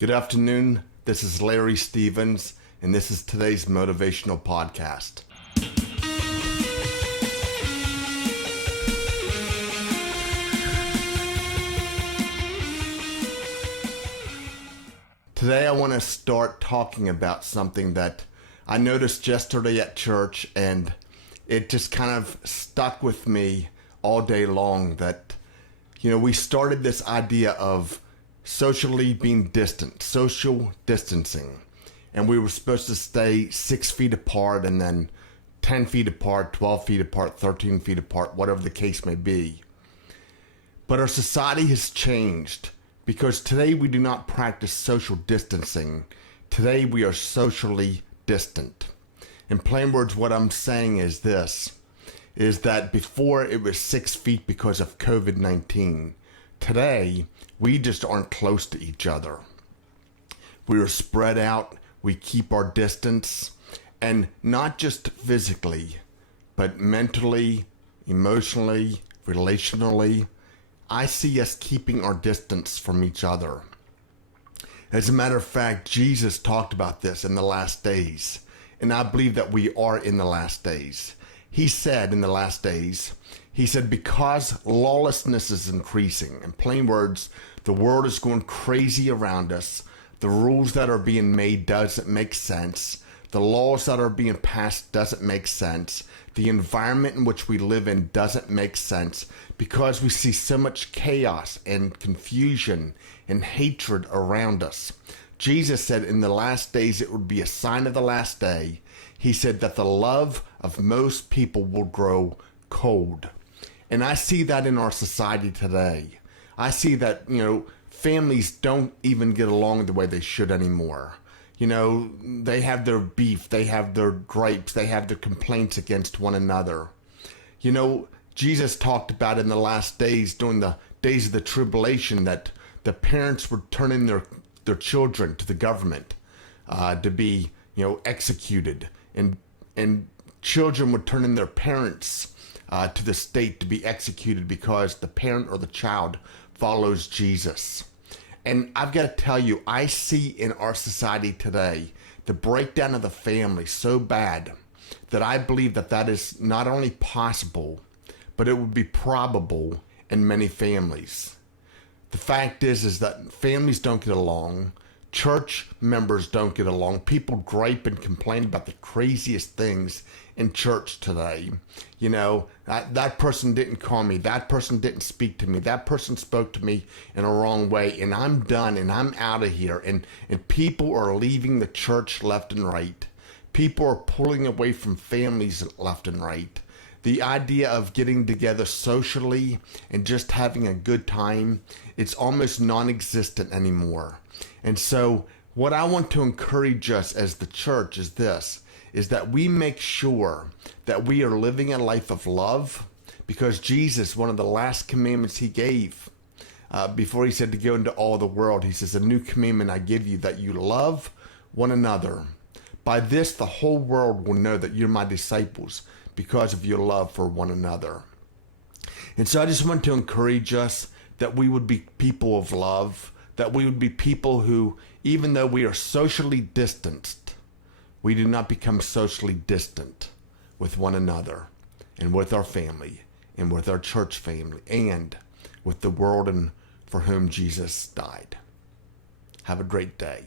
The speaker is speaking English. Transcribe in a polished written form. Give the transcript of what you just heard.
Good afternoon. This is Larry Stevens, and this is today's motivational podcast. Today I want to start talking about something that I noticed yesterday at church, and it just kind of stuck with me all day long that, we started this idea of socially being distant, social distancing. And we were supposed to stay 6 feet apart and then 10 feet apart, 12 feet apart, 13 feet apart, whatever the case may be. But our society has changed because today we do not practice social distancing. Today we are socially distant. In plain words, what I'm saying is this, is that before it was 6 feet because of COVID-19. Today, we just aren't close to each other. We are spread out, we keep our distance, and not just physically, but mentally, emotionally, relationally. I see us keeping our distance from each other. As a matter of fact, Jesus talked about this in the last days, and I believe that we are in the last days. He said in the last days, he said, because lawlessness is increasing. In plain words, the world is going crazy around us. The rules that are being made doesn't make sense. The laws that are being passed doesn't make sense. The environment in which we live in doesn't make sense because we see so much chaos and confusion and hatred around us. Jesus said in the last days it would be a sign of the last day. He said that the love of most people will grow cold. And I see that in our society today. I see that, families don't even get along the way they should anymore. They have their beef, they have their gripes, they have their complaints against one another. Jesus talked about in the last days, during the days of the tribulation, that the parents would turn in their children to the government to be, executed. And children would turn in their parents to the state to be executed because the parent or the child follows Jesus. And I've got to tell you, I see in our society today the breakdown of the family so bad that I believe that is not only possible, but it would be probable in many families. The fact is that families don't get along. Church members don't get along. People gripe and complain about the craziest things in church today. That person didn't call me. That person didn't speak to me. That person spoke to me in a wrong way, and I'm done and I'm out of here. And people are leaving the church left and right. People are pulling away from families left and right. The idea of getting together socially and just having a good time, it's almost non-existent anymore. And so what I want to encourage us as the church is this, is that we make sure that we are living a life of love, because Jesus, one of the last commandments he gave, before he said to go into all the world, he says, a new commandment I give you, that you love one another. By this, the whole world will know that you're my disciples, because of your love for one another. And so I just want to encourage us that we would be people of love, that we would be people who, even though we are socially distanced, we do not become socially distant with one another and with our family and with our church family and with the world and for whom Jesus died. Have a great day.